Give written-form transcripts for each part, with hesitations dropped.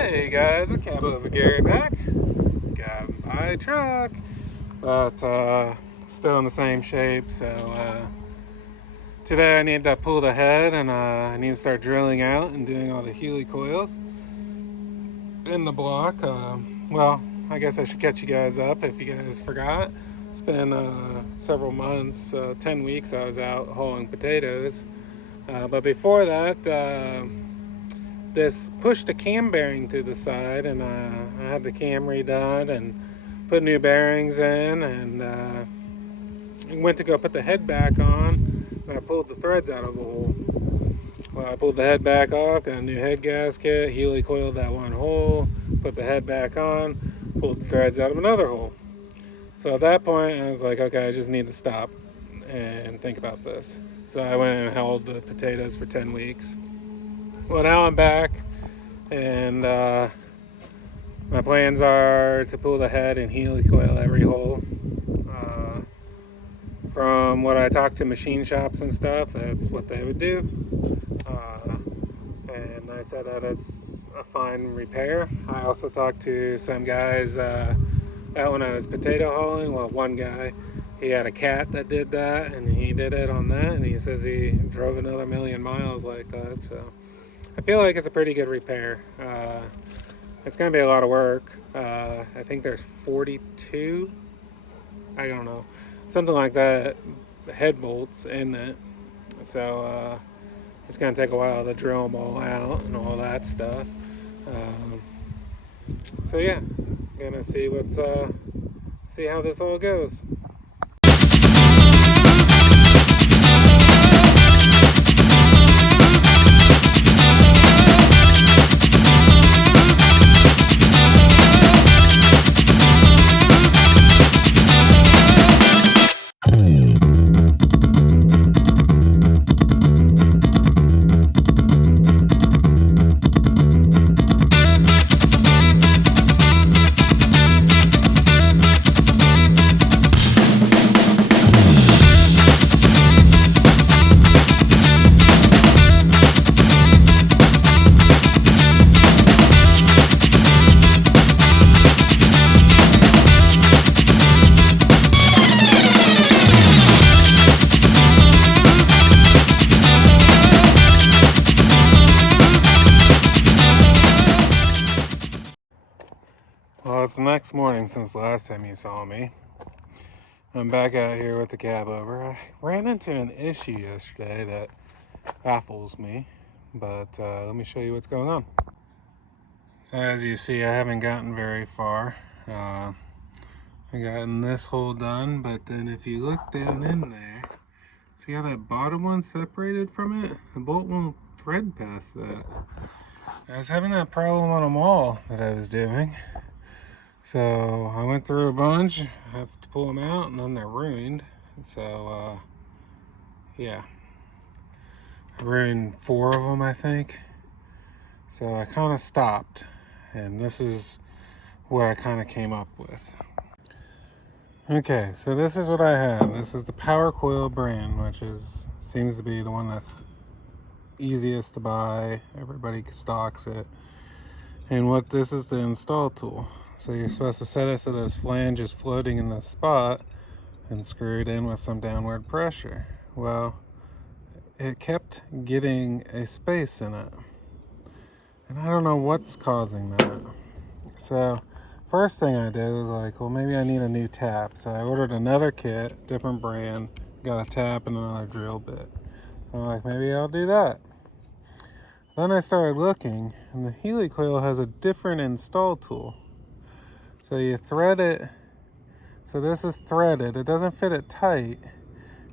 Hey guys, it's Cabo over Gary back. Got my truck, but still in the same shape. So today I need to pull the head, and I need to start drilling out and doing all the Heli coils in the block. Well, I guess I should catch you guys up if you guys forgot. It's been several months, 10 weeks I was out hauling potatoes. But before that, this pushed a cam bearing to the side, and I had the cam redone and put new bearings in, and went to go put the head back on, and I pulled the threads out of the hole. Well, I pulled the head back off, got a new head gasket, Heli coiled that one hole, put the head back on, pulled the threads out of another hole. So at that point I was like, okay, I just need to stop and think about this. So I went and held the potatoes for 10 weeks. Well, now I'm back, and my plans are to pull the head and Heli coil every hole. From what I talked to machine shops and stuff, that's what they would do. And I said that it's a fine repair. I also talked to some guys out when I was potato hauling. Well, one guy, he had a cat that did that, and he did it on that, and he says he drove another 1,000,000 miles like that. So I feel like it's a pretty good repair. It's going to be a lot of work. I think there's 42, I don't know, something like that, head bolts in it. So it's going to take a while to drill them all out and all that stuff. So yeah, gonna see see how this all goes. Well, it's the next morning since the last time you saw me. I'm back out here with the cab over. I ran into an issue yesterday that baffles me, but let me show you what's going on. So as you see, I haven't gotten very far. I gotten this hole done, but then if you look down in there, see how that bottom one's separated from it? The bolt won't thread past that. I was having that problem on them all that I was doing. So I went through a bunch, I have to pull them out, and then they're ruined. So yeah, I ruined 4 of them, I think. So I kind of stopped, and this is what I kind of came up with. Okay, so this is what I have. This is the Power Coil brand, which seems to be the one that's easiest to buy. Everybody stocks it. And what this is, the install tool. So you're supposed to set it so this flange is floating in the spot and screw it in with some downward pressure. Well, it kept getting a space in it, and I don't know what's causing that. So first thing I did was like, well, maybe I need a new tap. So I ordered another kit, different brand, got a tap and another drill bit. I'm like, maybe I'll do that. Then I started looking, and the Heli coil has a different install tool. So you thread it, so this is threaded. It doesn't fit it tight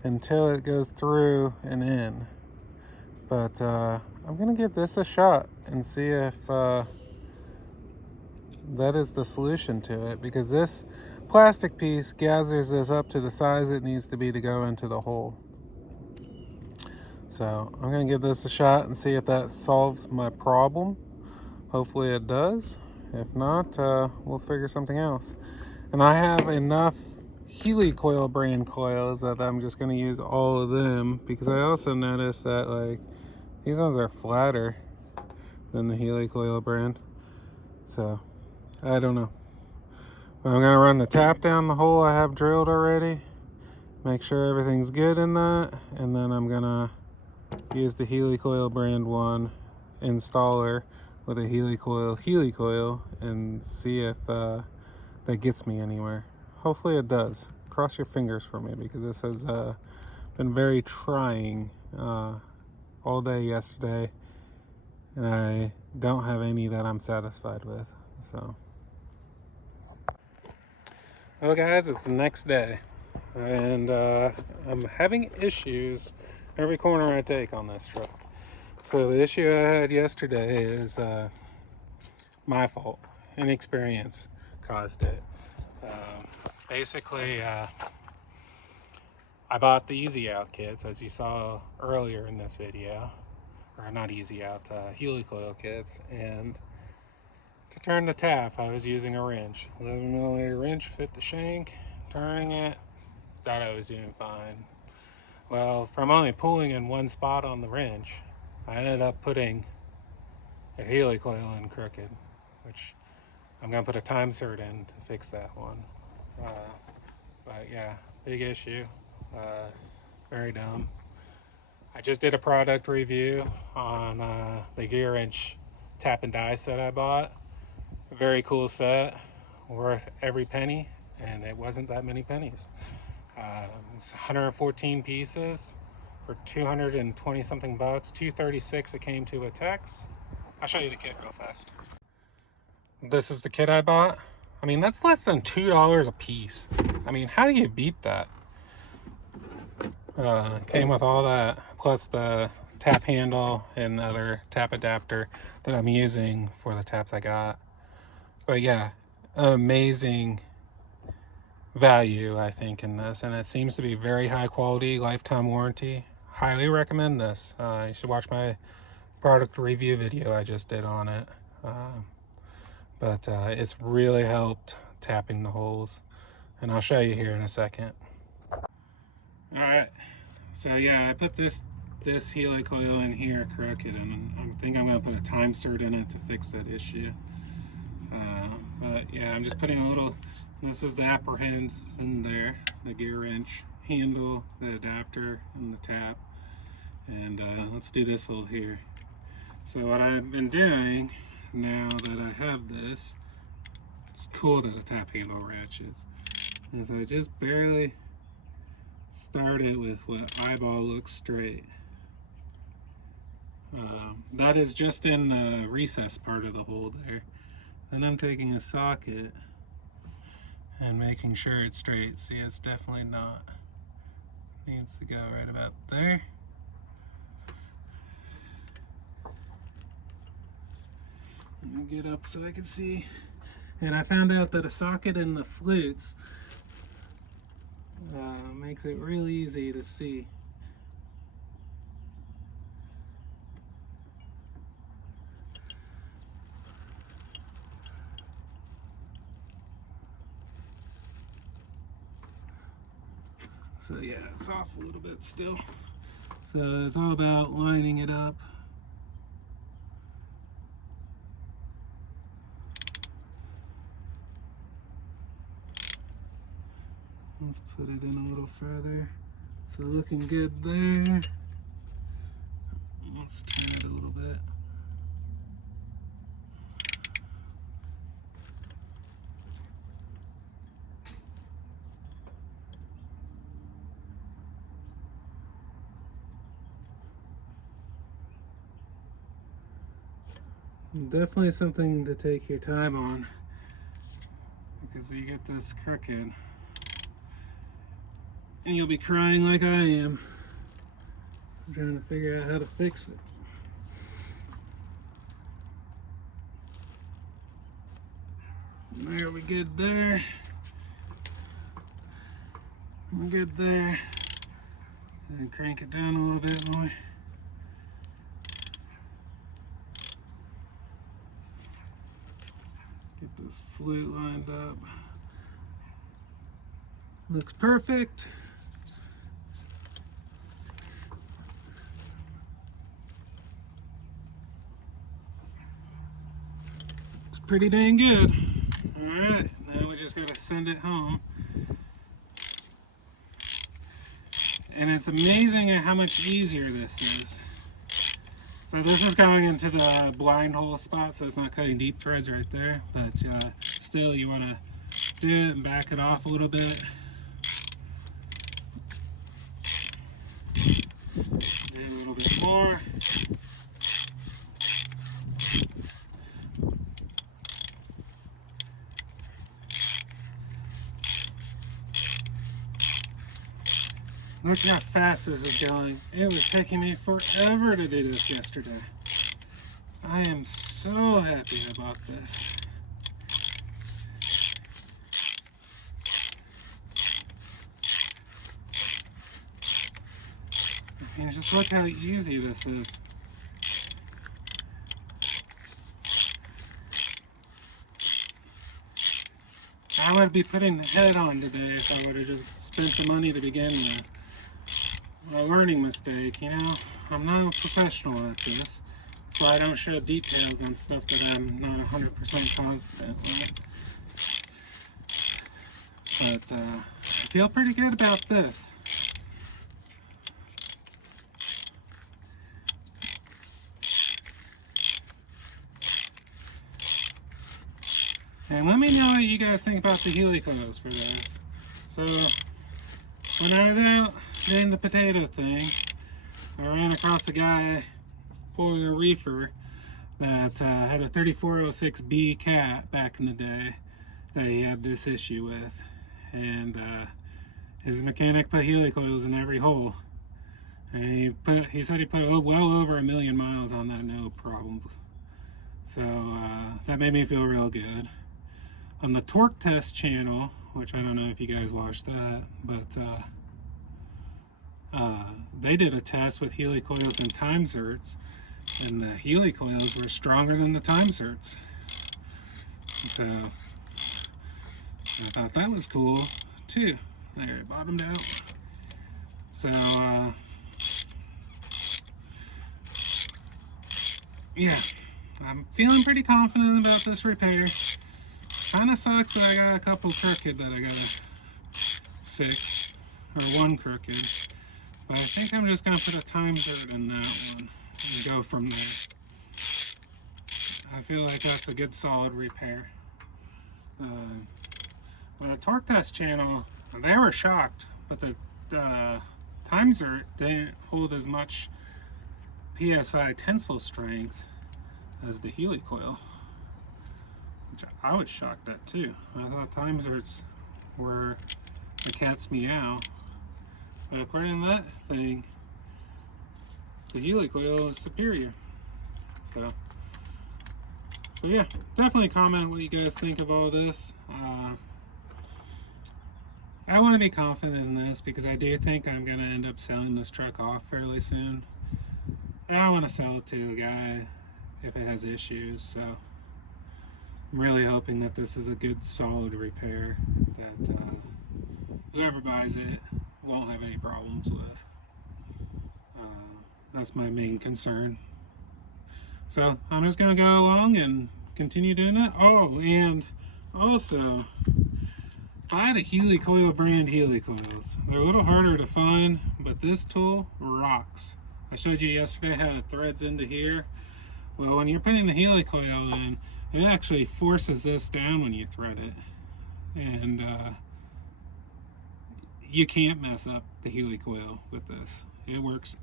until it goes through and in. But I'm gonna give this a shot and see if that is the solution to it, because this plastic piece gathers this up to the size it needs to be to go into the hole. So I'm gonna give this a shot and see if that solves my problem. Hopefully it does. If not, we'll figure something else. And I have enough Heli coil brand coils that I'm just going to use all of them, because I also noticed that like these ones are flatter than the Heli coil brand. So, I don't know. But I'm gonna run the tap down the hole I have drilled already. Make sure everything's good in that. And then I'm gonna use the Heli coil brand one installer with a Heli coil and see if that gets me anywhere. Hopefully it does. Cross your fingers for me, because this has been very trying all day yesterday, and I don't have any that I'm satisfied with. So, well guys, it's the next day, and I'm having issues every corner I take on this truck. So the issue I had yesterday is my fault. Inexperience caused it. Basically, I bought the Easy Out kits, as you saw earlier in this video, or not Easy Out, Heli coil kits, and to turn the tap, I was using a wrench. 11mm wrench fit the shank, turning it, thought I was doing fine. Well, from only pulling in one spot on the wrench, I ended up putting a Heli coil in crooked, which I'm gonna put a time cert in to fix that one. But yeah, big issue. Very dumb. I just did a product review on the gear wrench tap and die set I bought. A very cool set, worth every penny, and it wasn't that many pennies. It's 114 pieces for 220 something bucks. 236 it came to a Tex. I'll show you the kit real fast. This is the kit I bought. I mean, that's less than $2 a piece. I mean, how do you beat that? Came with all that, plus the tap handle and other tap adapter that I'm using for the taps I got. But yeah, amazing value, I think, in this, and it seems to be very high quality, lifetime warranty. Highly recommend this. You should watch my product review video I just did on it. But it's really helped tapping the holes, and I'll show you here in a second. Alright, so yeah, I put this Heli coil in here crooked, and I think I'm going to put a time cert in it to fix that issue. But yeah, I'm just putting a little, this is the apprehends in there, the gear wrench handle, the adapter, and the tap. And let's do this hole here. So what I've been doing, now that I have this, it's cool that the tap handle ratchets, is I just barely start it with what eyeball looks straight. That is just in the recess part of the hole there. Then I'm taking a socket and making sure it's straight. See, it's definitely not. Needs to go right about there. Let me get up so I can see. And I found out that a socket in the flutes makes it real easy to see. So yeah, it's off a little bit still. So it's all about lining it up. Let's put it in a little further. So looking good there. Let's turn it a little bit. Definitely something to take your time on, because you get this crooked and you'll be crying like I am. I'm trying to figure out how to fix it. There, we good there. We're good there. And crank it down a little bit more. Get this flute lined up. Looks perfect. Looks pretty dang good. Alright, now we just gotta send it home. And it's amazing at how much easier this is. So this is going into the blind hole spot, so it's not cutting deep threads right there. But still, you want to do it and back it off a little bit. Do a little bit more. Look how fast this is going. It was taking me forever to do this yesterday. I am so happy about this. And just look how easy this is. I would be putting the head on today if I would have just spent the money to begin with. A learning mistake, you know. I'm not a professional at this, so I don't show details on stuff that I'm not 100% confident with. But I feel pretty good about this. And let me know what you guys think about the Heli coils for this. So, when I was out doing the potato thing, I ran across a guy pulling a reefer that had a 3406B cat back in the day that he had this issue with. And his mechanic put Heli coils in every hole. And he said he put well over 1 million miles on that, no problems. So that made me feel real good. On the torque test channel, which I don't know if you guys watched that, but they did a test with Heli coils and time zerts, and the Heli coils were stronger than the time zerts. So I thought that was cool too. There, it bottomed out. So yeah, I'm feeling pretty confident about this repair. Kind of sucks that I got a couple crooked that I gotta fix, or one crooked. But I think I'm just gonna put a time zert in that one and go from there. I feel like that's a good solid repair. But a torque test channel, they were shocked, but the time zert didn't hold as much PSI tensile strength as the Heli coil, which I was shocked at too. I thought time zerts were the cat's meow, but according to that thing, the Heli coil is superior. So yeah, definitely comment what you guys think of all this. I want to be confident in this because I do think I'm going to end up selling this truck off fairly soon. I don't want to sell it to a guy if it has issues, so I'm really hoping that this is a good solid repair that whoever buys it won't have any problems with. That's my main concern. So I'm just going to go along and continue doing it. Oh, and also buy the Heli coil brand Heli coils. They're a little harder to find, but this tool rocks. I showed you yesterday how it threads into here. Well, when you're putting the Heli coil in, it actually forces this down when you thread it. And you can't mess up the Heli coil with this. It works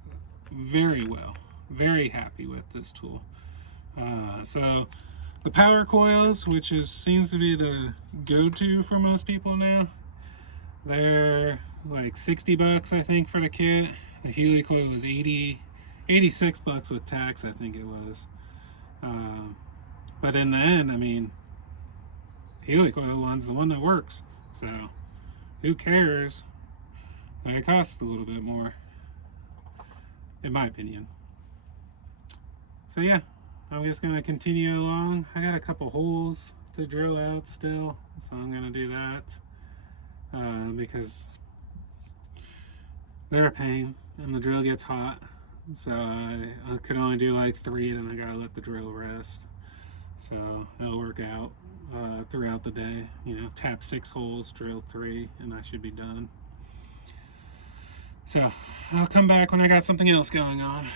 very well. Very happy with this tool. So the power coils, which seems to be the go-to for most people now, they're like 60 bucks I think for the kit. The Heli coil is 86 bucks with tax, I think it was. But in the end, I mean, Heli coil one's the one that works. So who cares? It costs a little bit more, in my opinion. So yeah, I'm just going to continue along. I got a couple holes to drill out still, so I'm going to do that because they're a pain and the drill gets hot. So I could only do like 3, then I got to let the drill rest. So it'll work out throughout the day. You know, tap 6 holes, drill 3, and I should be done. So I'll come back when I got something else going on.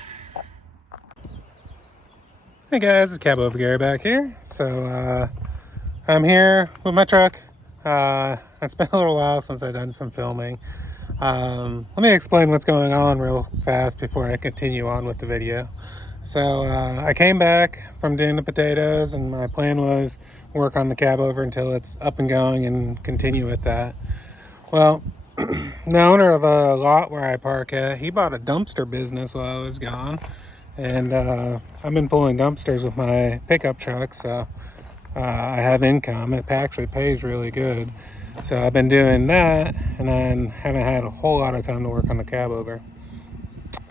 Hey guys, it's Cab Over Gary back here. So I'm here with my truck. It's been a little while since I've done some filming. Let me explain what's going on real fast before I continue on with the video. So I came back from doing the potatoes, and my plan was work on the cab over until it's up and going and continue with that. Well, the owner of a lot where I park at, he bought a dumpster business while I was gone, and I've been pulling dumpsters with my pickup truck, so I have income. It actually pays really good, so I've been doing that, and then haven't had a whole lot of time to work on the cab over.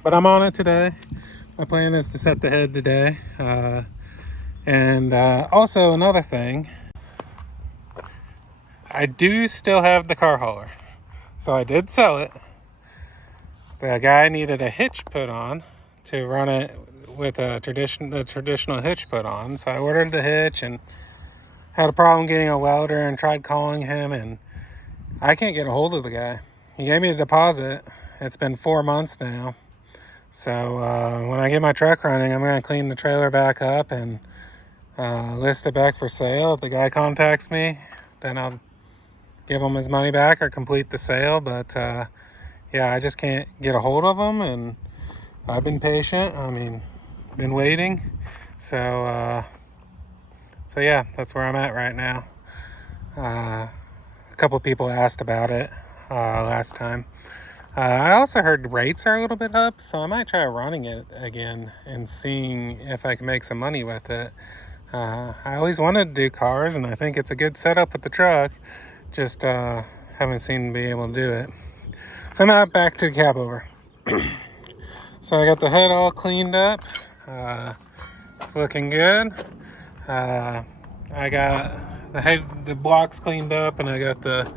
But I'm on it today. My plan is to set the head today, and also another thing, I do still have the car hauler. So I did sell it. The guy needed a hitch put on to run it with the traditional hitch put on. So I ordered the hitch and had a problem getting a welder and tried calling him, and I can't get a hold of the guy. He gave me a deposit. It's been 4 months now. So when I get my truck running, I'm going to clean the trailer back up and list it back for sale. If the guy contacts me, then I'll give him his money back or complete the sale. But yeah, I just can't get a hold of him, and I've been patient. I mean, been waiting. So yeah, that's where I'm at right now. A couple people asked about it last time. I also heard rates are a little bit up, so I might try running it again and seeing if I can make some money with it. I always wanted to do cars, and I think it's a good setup with the truck. Just haven't seemed to be able to do it. So now back to the cab over. So I got the head all cleaned up. It's looking good. I got the blocks cleaned up, and I got the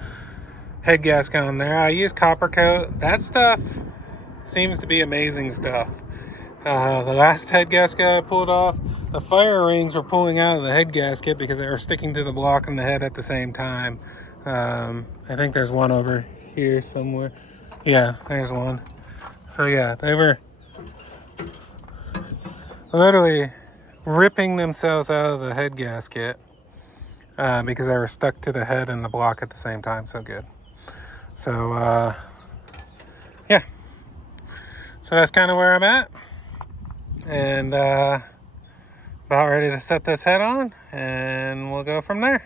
head gasket on there. I use copper coat. That stuff seems to be amazing stuff. The last head gasket I pulled off, the fire rings were pulling out of the head gasket because they were sticking to the block and the head at the same time. I think there's one over here somewhere. Yeah, there's one. So yeah, they were literally ripping themselves out of the head gasket because they were stuck to the head and the block at the same time. So good. So yeah, so that's kind of where I'm at, and about ready to set this head on, and we'll go from there.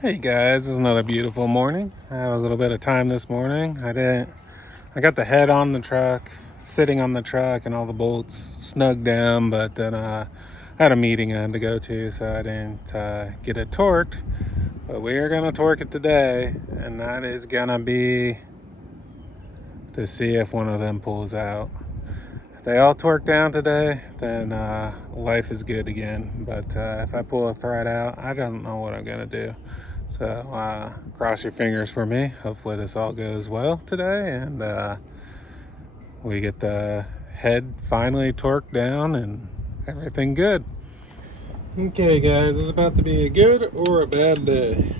Hey guys, it's another beautiful morning. I had a little bit of time this morning. I got the head on the truck, sitting on the truck, and all the bolts snug down, but then I had a meeting I had to go to, so I didn't get it torqued. But we are going to torque it today, and that is going to be to see if one of them pulls out. If they all torque down today, then life is good again. But if I pull a thread out, I don't know what I'm going to do. So cross your fingers for me. Hopefully this all goes well today, and we get the head finally torqued down and everything good. Okay guys, it's about to be a good or a bad day.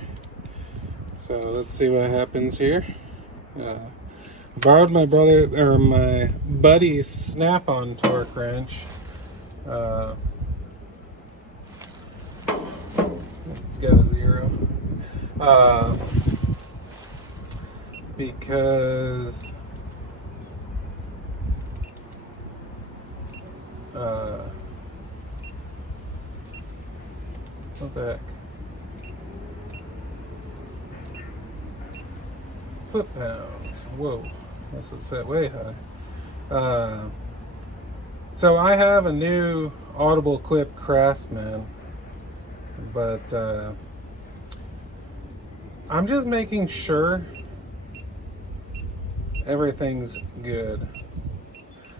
So let's see what happens here. Borrowed my buddy's snap-on torque wrench. It's got a 0. Because what the heck? Foot pounds. Whoa, this was set way high. So I have a new Audible Clip Craftsman, but I'm just making sure everything's good.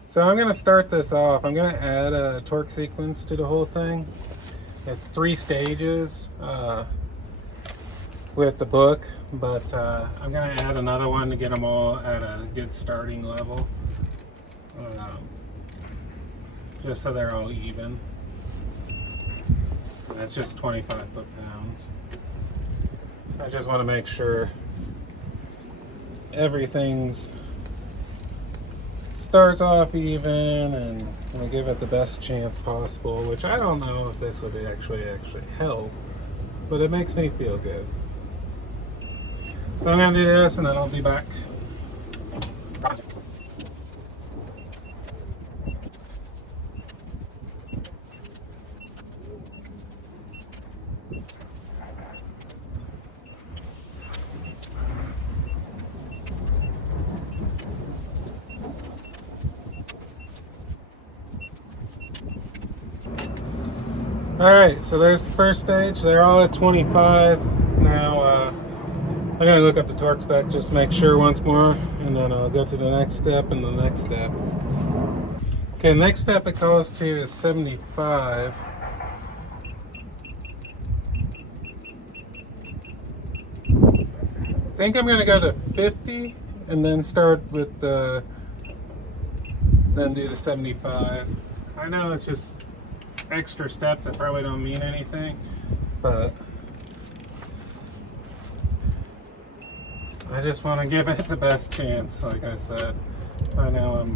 So I'm going to start this off. I'm going to add a torque sequence to the whole thing. It's 3 stages with the book, but I'm going to add another one to get them all at a good starting level, just so they're all even. and it's just 25 foot-pounds. I just want to make sure everything's starts off even and we give it the best chance possible, which I don't know if this would actually help, but it makes me feel good. So I'm gonna do this and then I'll be back. Alright, so there's the first stage. They're all at 25. Now, I'm going to look up the torque spec, just make sure once more, and then I'll go to the next step and the next step. Okay, next step it calls to is 75. I think I'm going to go to 50 and then start with the, then do the 75. I know it's just extra steps that probably don't mean anything, but I just want to give it the best chance. Like I said, I know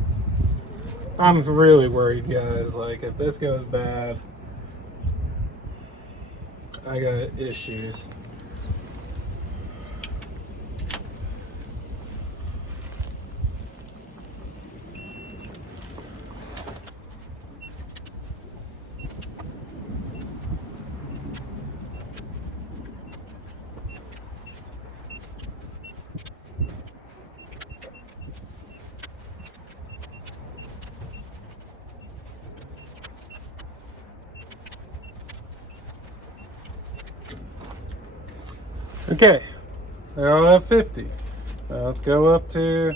I'm really worried, guys. Like, if this goes bad, I got issues. Okay, they're all at 50. Now let's go up to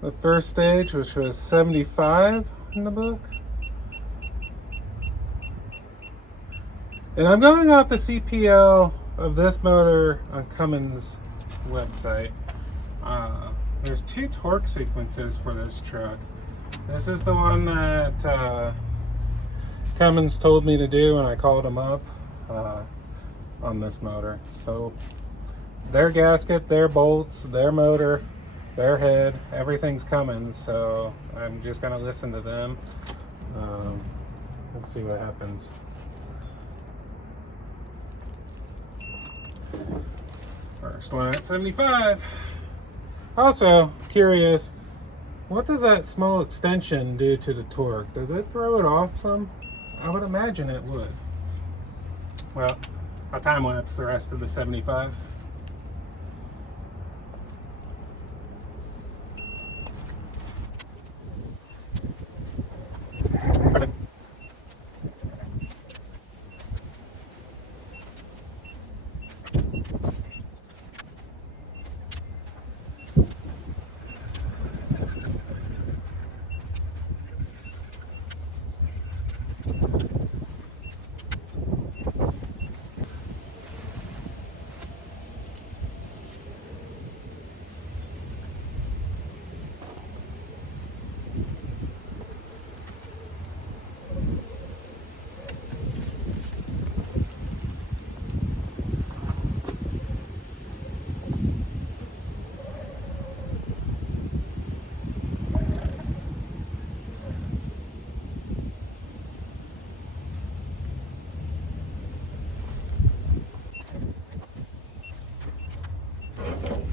the first stage, which was 75 in the book. And I'm going off the CPO of this motor on Cummins' website. There's 2 torque sequences for this truck. This is the one that Cummins told me to do when I called him up on this motor. So it's their gasket, their bolts, their motor, their head, everything's Cummins, so I'm just gonna listen to them. Let's see what happens. First one at 75. Also, curious, what does that small extension do to the torque? Does it throw it off some? I would imagine it would. Well, I'll time lapse the rest of the 75.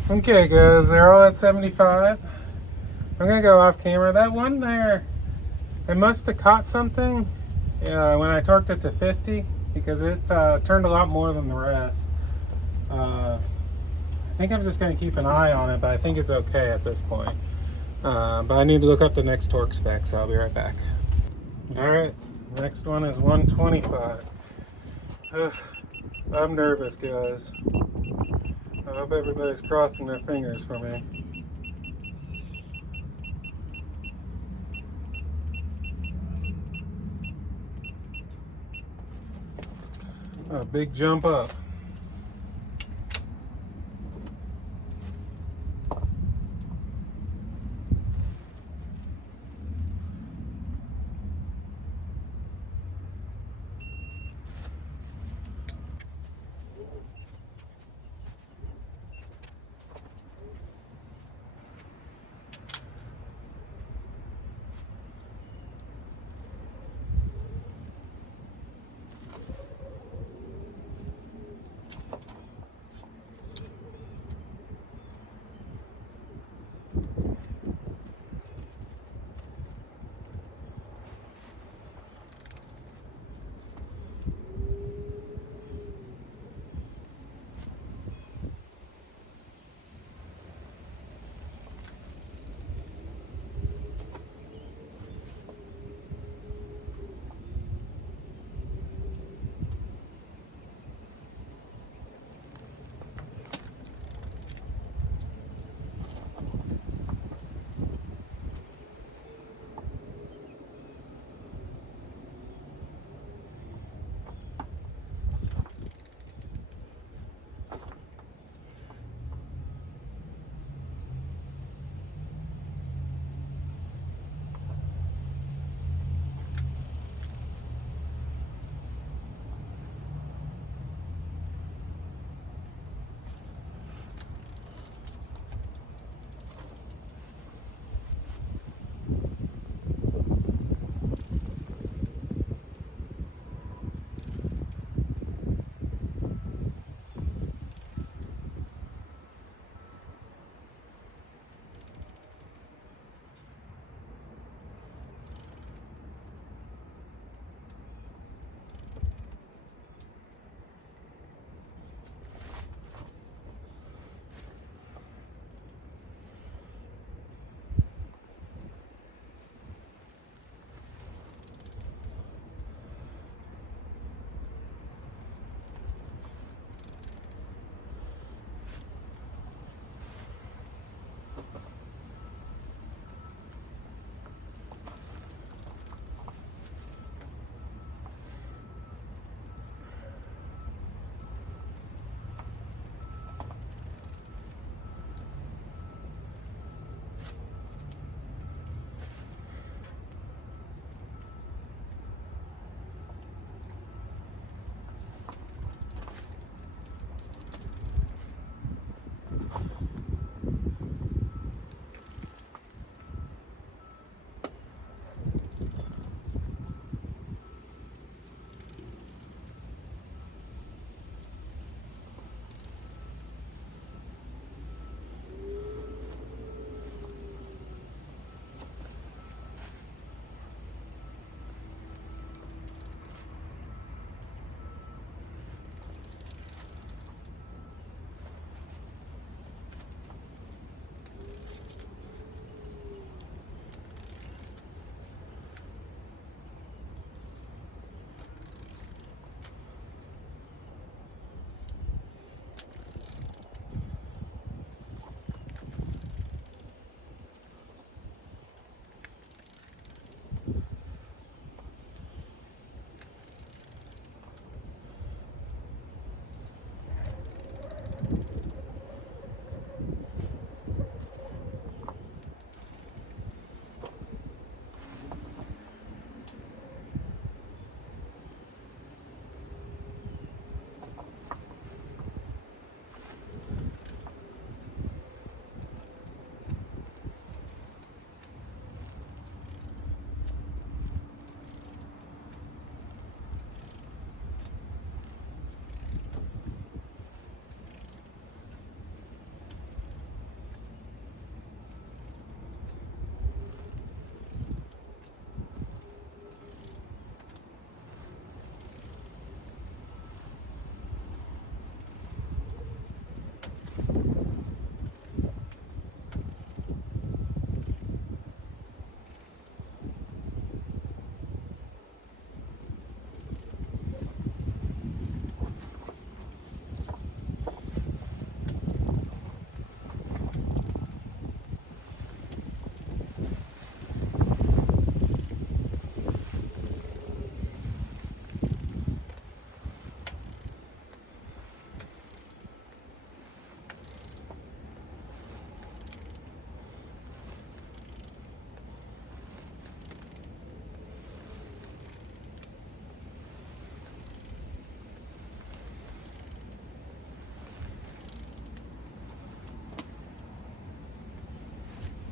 Okay guys, they're all at 75. I'm gonna go off camera. That one there, it must have caught something when I torqued it to 50, because it turned a lot more than the rest. I think I'm just gonna keep an eye on it, but I think it's okay at this point. But I need to look up the next torque spec, so I'll be right back. Alright, next one is 125. I'm nervous, guys. I hope everybody's crossing their fingers for me. A big jump up.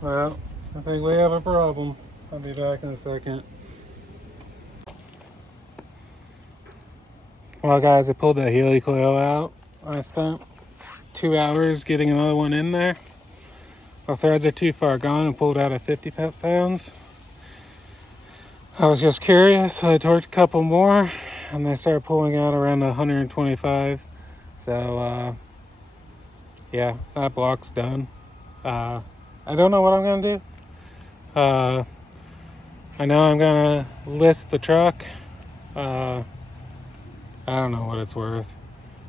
Well, I think we have a problem. I'll be back in a second. Well, guys, I pulled that Heli coil out. I spent 2 hours getting another one in there. The threads are too far gone and pulled out at 50 pounds. I was just curious, so I torqued a couple more and they started pulling out around 125. So, yeah, that block's done. I don't know what I'm gonna do. I know I'm gonna list the truck. I don't know what it's worth.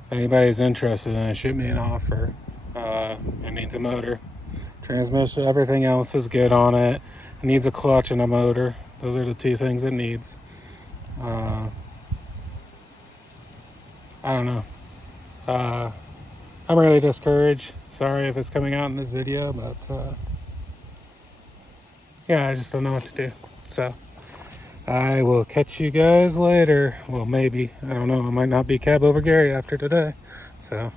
If anybody's interested in it, shoot me an offer. It needs a motor, transmission, everything else is good on it. It needs a clutch and a motor. Those are the two things it needs. I don't know. I'm really discouraged. Sorry if it's coming out in this video, but yeah, I just don't know what to do. So I will catch you guys later. Well, maybe. I don't know. It might not be cab over Gary after today. So